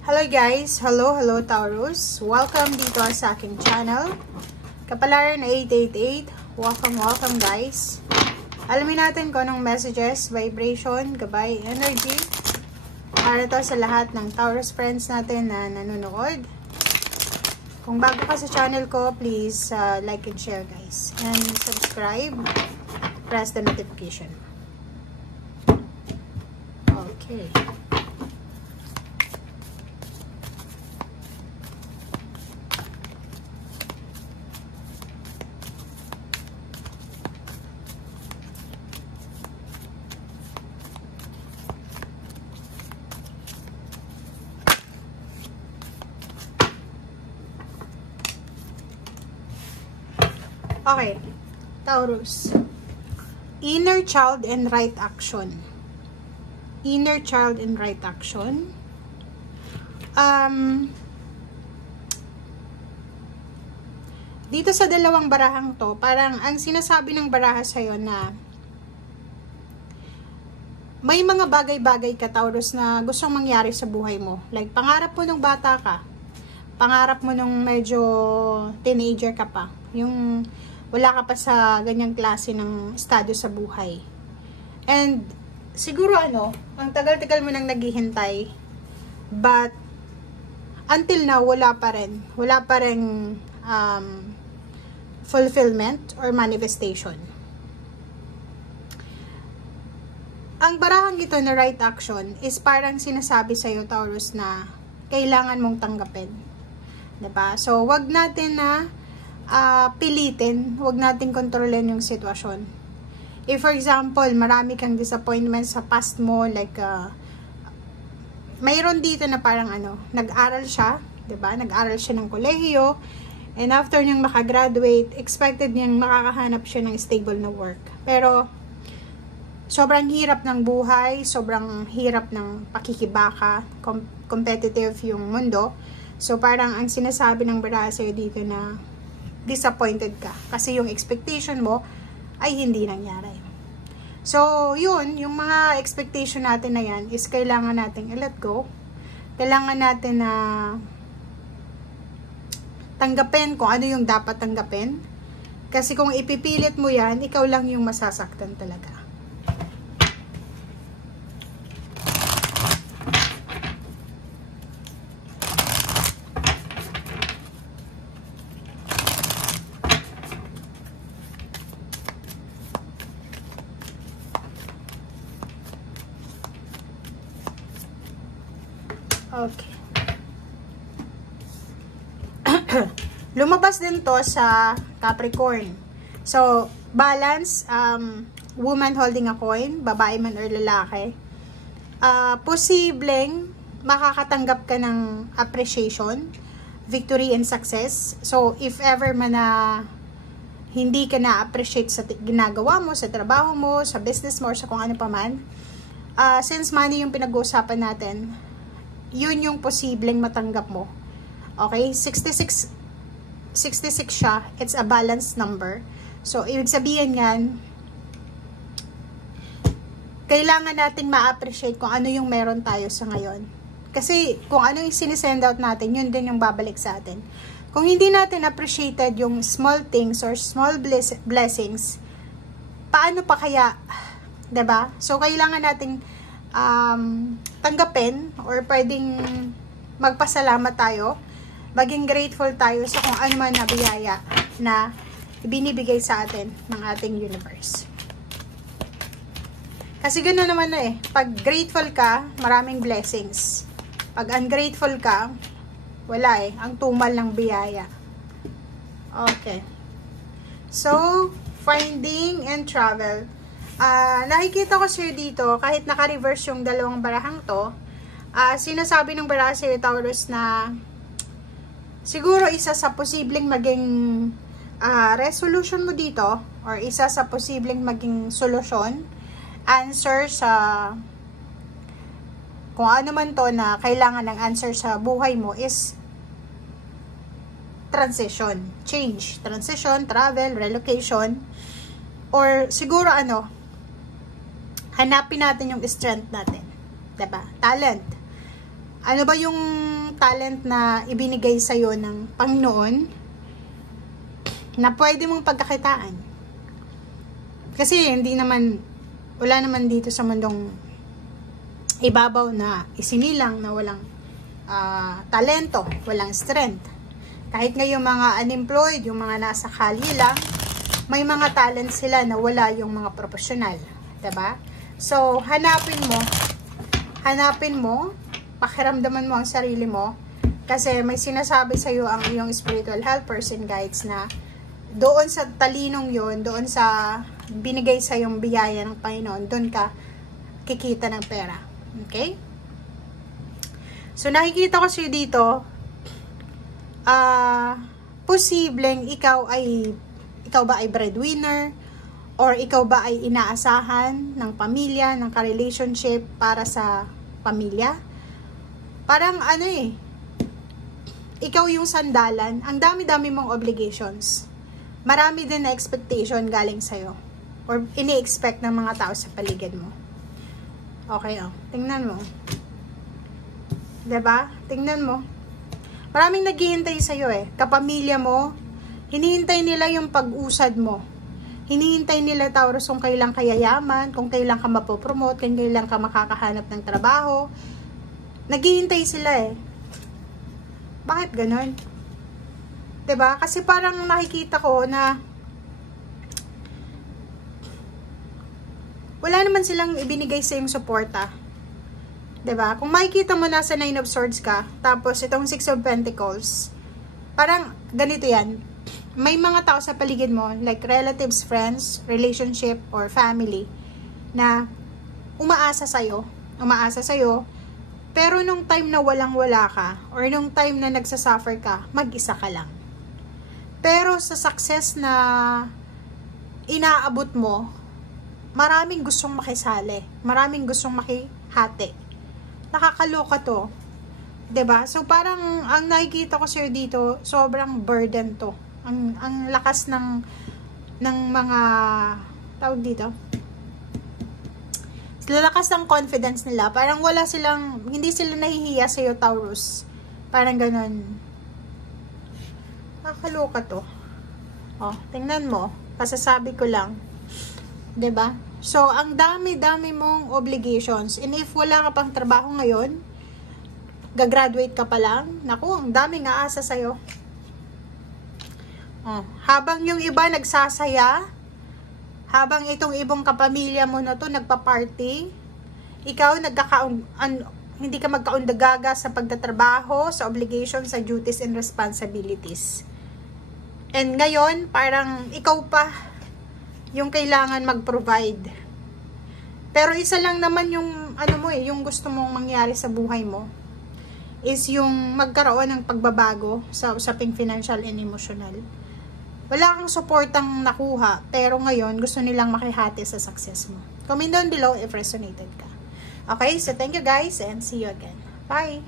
Hello guys! Hello Taurus! Welcome dito sa aking channel. Kapalaran 888. Welcome guys. Alamin natin kung anong messages, vibration, gabay, energy para to sa lahat ng Taurus friends natin na nanonood. Kung bago ka sa channel ko, please like and share guys. And subscribe. Press the notification. Okay. Okay, Taurus. Inner child and right action. Inner child and right action. Dito sa dalawang barahang to, parang ang sinasabi ng baraha sa'yo na may mga bagay-bagay ka, Taurus, na gustong mangyari sa buhay mo. Like, pangarap mo nung bata ka. Pangarap mo nung medyo teenager ka pa. Yung wala ka pa sa ganyang klase ng estado sa buhay. And, siguro ang tagal-tagal mo nang naghihintay. But, until now, wala pa rin. Wala pa rin fulfillment or manifestation. Ang barahang ito na right action is parang sinasabi sa'yo, Taurus, na kailangan mong tanggapin. Diba? So, wag natin na pilitin, wag natin kontrolin yung sitwasyon. If for example, marami kang disappointment sa past mo, like mayroon dito na parang nag-aral siya, 'di ba? Nag-aral siya ng kolehiyo, and after niyang makagraduate, expected niyang makakahanap siya ng stable na work. Pero sobrang hirap ng buhay, sobrang hirap ng pakikibaka, competitive yung mundo. So parang ang sinasabi ng baraha sa'yo dito na disappointed ka kasi yung expectation mo ay hindi nangyari. So, yun, yung mga expectation natin na yan is kailangan natin i-let go. Kailangan natin na tanggapin kung ano yung dapat tanggapin. Kasi kung ipipilit mo yan, ikaw lang yung masasaktan talaga. Okay. Lumabas din to sa Capricorn. So, balance, woman holding a coin, babae man or lalaki. Posibleng makakatanggap ka ng appreciation, victory and success. So, if ever man na hindi ka na-appreciate sa ginagawa mo, sa trabaho mo, sa business mo, or sa kung ano pa man, since money yung pinag-uusapan natin, yun yung posibleng matanggap mo. Okay? 66 siya. It's a balanced number. So, ibig sabihin yan, kailangan natin ma-appreciate kung ano yung meron tayo sa ngayon. Kasi, kung ano yung sinisend out natin, yun din yung babalik sa atin. Kung hindi natin appreciated yung small things or small blessings, paano pa kaya? 'Di ba? So, kailangan nating tanggapin or pwedeng magpasalamat tayo, maging grateful tayo sa kung ano man na biyaya na ibinibigay sa atin ng ating universe. Kasi gano'n naman pag grateful ka, maraming blessings. Pag ungrateful ka, wala ang tumal ng biyaya. Okay. So, finding and travel. Nakikita ko sir dito, kahit naka-reverse yung dalawang barahang to, sinasabi ng baraha sa'yo, Taurus, na siguro isa sa posibleng maging resolution mo dito, or isa sa posibleng maging solusyon, answer sa kung ano man to na kailangan ng answer sa buhay mo is transition, change, transition, travel, relocation, or siguro hanapin natin yung strength natin. Diba? Talent. Ano ba yung talent na ibinigay sa'yo ng Panginoon na pwede mong pagkakitaan? Kasi wala naman dito sa mundong ibabaw na isinilang na walang talento, walang strength. Kahit nga yung mga unemployed, yung mga nasa kalye lang, may mga talent sila na wala yung mga profesional. Diba? So, hanapin mo, pakiramdaman mo ang sarili mo, kasi may sinasabi sa'yo ang iyong spiritual helpers and guides na doon sa talinong yon, doon sa binigay sa yung biyaya ng Panginoon, doon ka kikita ng pera. Okay? So, nakikita ko sa'yo dito, posibleng ikaw ba ay breadwinner, or ikaw ba ay inaasahan ng pamilya, ng ka-relationship para sa pamilya? Parang ikaw yung sandalan, ang dami-dami mong obligations. Marami din na expectation galing sa'yo, or ini-expect ng mga tao sa paligid mo. Okay, tingnan mo. Diba? Tingnan mo. Maraming naghihintay sa'yo kapamilya mo, hinihintay nila yung pag-usad mo. Hinihintay nila, Taurus, kung kailan ka yayaman, kung kailan ka mapopromote, kung kailan ka makakahanap ng trabaho. Naghihintay sila Bakit ganun? Diba? Kasi parang nakikita ko na wala naman silang ibinigay sa yung suporta. Diba? Kung makikita mo na sa 9 of Swords ka, tapos itong 6 of Pentacles, parang ganito yan. May mga tao sa paligid mo, like relatives, friends, relationship, or family, na umaasa sa'yo, pero nung time na walang-wala ka, or nung time na nagsasuffer ka, mag-isa ka lang. Pero sa success na inaabot mo, maraming gustong makisali, maraming gustong makihati. Nakakaloka to. 'Di ba? So parang ang nakikita ko sir dito, sobrang burden to. Ang lakas ng mga tawag dito. Lalakas ng confidence nila. Parang hindi sila nahihiya sa iyo, Taurus. Parang ganun. Nakakaloka to. Tingnan mo. Kasasabi ko lang. 'Di ba? So, ang dami-dami mong obligations. And if wala ka pang trabaho ngayon, gagraduate ka pa lang, naku, ang daming aasa sa'yo. Habang yung iba nagsasaya, habang itong ibang kapamilya mo na to nagpa-party, ikaw hindi ka magkaundagaga sa pagtatrabaho, sa obligations, sa duties and responsibilities. And ngayon, parang ikaw pa yung kailangan mag-provide. Pero isa lang naman yung yung gusto mong mangyari sa buhay mo is yung magkaroon ng pagbabago sa usaping financial and emotional. Wala kang supportang nakuha, pero ngayon gusto nilang makihati sa success mo. Comment down below if resonated ka. Okay, so thank you guys and see you again. Bye!